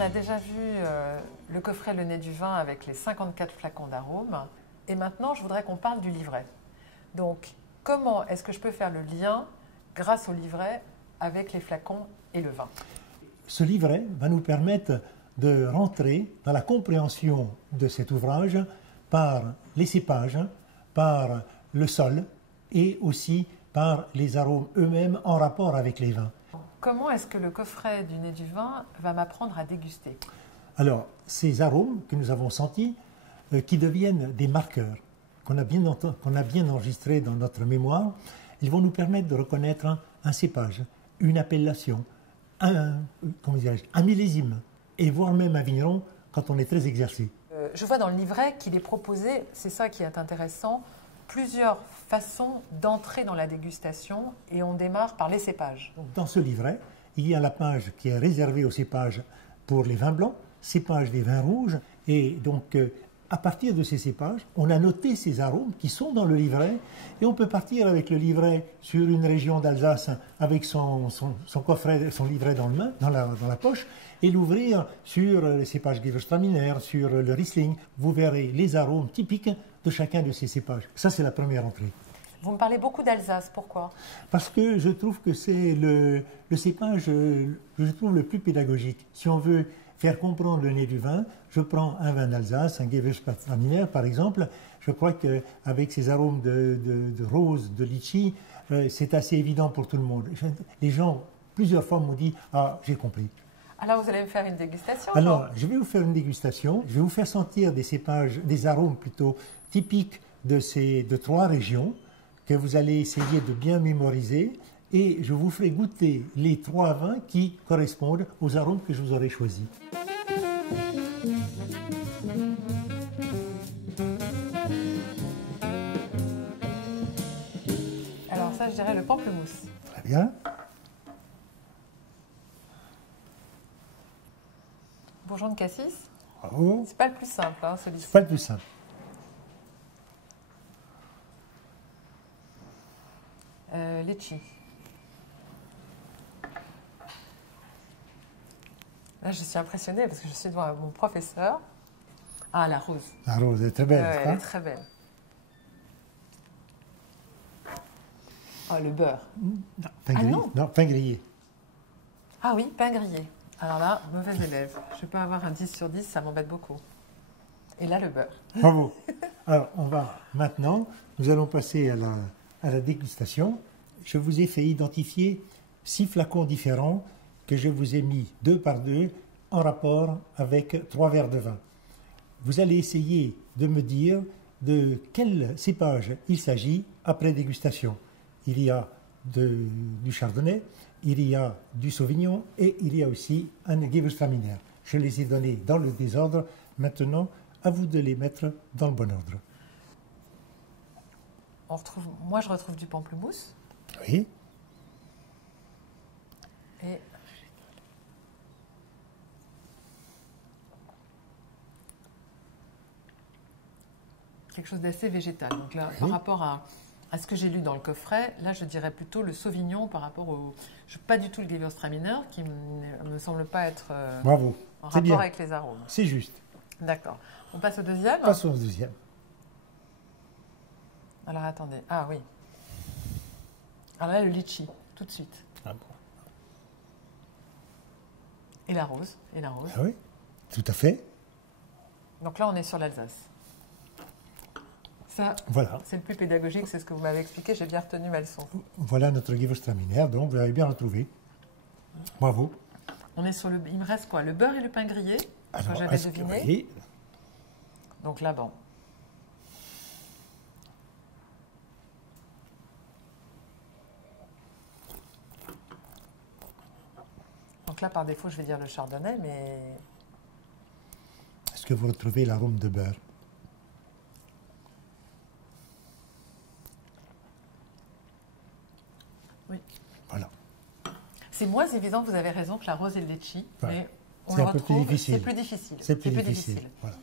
a déjà vu le coffret Le Nez du Vin avec les 54 flacons d'arômes. Et maintenant, je voudrais qu'on parle du livret. Donc, comment est-ce que je peux faire le lien, grâce au livret, avec les flacons et le vin? Ce livret va nous permettre de rentrer dans la compréhension de cet ouvrage par les cépages, par le sol et aussi par les arômes eux-mêmes en rapport avec les vins. Comment est-ce que le coffret du Nez du Vin va m'apprendre à déguster? Alors, ces arômes que nous avons sentis, qui deviennent des marqueurs, qu'on a bien enregistrés dans notre mémoire, ils vont nous permettre de reconnaître un cépage, une appellation, un millésime, et voire même un vigneron quand on est très exercé. Je vois dans le livret qu'il est proposé, c'est ça qui est intéressant, plusieurs façons d'entrer dans la dégustation et on démarre par les cépages. Dans ce livret, il y a la page qui est réservée aux cépages pour les vins blancs, cépages des vins rouges, et donc à partir de ces cépages, on a noté ces arômes qui sont dans le livret et on peut partir avec le livret sur une région d'Alsace avec son coffret, son livret dans la poche et l'ouvrir sur les cépages Gewürztraminer, sur le Riesling. Vous verrez les arômes typiques de chacun de ces cépages. Ça, c'est la première entrée. Vous me parlez beaucoup d'Alsace, pourquoi? Parce que je trouve que c'est le cépage, je trouve le plus pédagogique. Si on veut faire comprendre le nez du vin, je prends un vin d'Alsace, un Gewürztraminer par exemple. Je crois qu'avec ces arômes de rose, de litchi, c'est assez évident pour tout le monde. Les gens, plusieurs fois, m'ont dit « Ah, j'ai compris ». Alors, vous allez me faire une dégustation? Alors, je vais vous faire une dégustation. Je vais vous faire sentir des cépages, des arômes plutôt typiques de 3 régions que vous allez essayer de bien mémoriser. Et je vous ferai goûter les 3 vins qui correspondent aux arômes que je vous aurai choisis. Alors ça, je dirais le pamplemousse. Très bien. Bourgeon de cassis. Bravo. C'est pas le plus simple, hein, celui-ci. C'est pas le plus simple. Litchi. Là, je suis impressionnée parce que je suis devant mon professeur. Ah, la rose. La rose est très belle. Elle est très belle. Oh, le beurre. Non, pain grillé. Non, pain grillé. Ah oui, pain grillé. Alors là, mauvais élève. Je ne vais pas avoir un 10 sur 10, ça m'embête beaucoup. Et là, le beurre. Bravo. Alors, maintenant, nous allons passer à la dégustation. Je vous ai fait identifier 6 flacons différents que je vous ai mis 2 par 2 en rapport avec 3 verres de vin. Vous allez essayer de me dire de quel cépage il s'agit après dégustation. Il y a du chardonnay, il y a du sauvignon et il y a aussi un Gewürztraminer. Je les ai donnés dans le désordre. Maintenant, à vous de les mettre dans le bon ordre. Moi, je retrouve du pamplemousse. Oui. Et quelque chose d'assez végétal. Donc là, par rapport à ce que j'ai lu dans le coffret, là, je dirais plutôt le sauvignon par rapport au... Pas du tout le Gewürztraminer, qui ne me semble pas être Bravo. en rapport bien. avec les arômes. C'est juste. D'accord. On passe au deuxième? Passons au deuxième. Alors, attendez. Ah oui. Alors là, le litchi, tout de suite. Ah bon. Et la rose. Et la rose. Ah oui, tout à fait. Donc là, on est sur l'Alsace. Ça, Voilà. c'est le plus pédagogique, c'est ce que vous m'avez expliqué, j'ai bien retenu ma leçon. Voilà notre Gewürztraminer, donc vous l'avez bien retrouvé. Bravo. On est sur il me reste quoi? Le beurre et le pain grillé, que Alors, j'avais deviné. Oui. Donc là, bon. Donc là, par défaut, je vais dire le chardonnay, mais... Est-ce que vous retrouvez l'arôme de beurre? Oui. Voilà. C'est moins évident, vous avez raison, que la rose et le litchi, Voilà. mais on C'est le un peu retrouve, plus difficile. c'est plus difficile. C'est plus difficile. Voilà.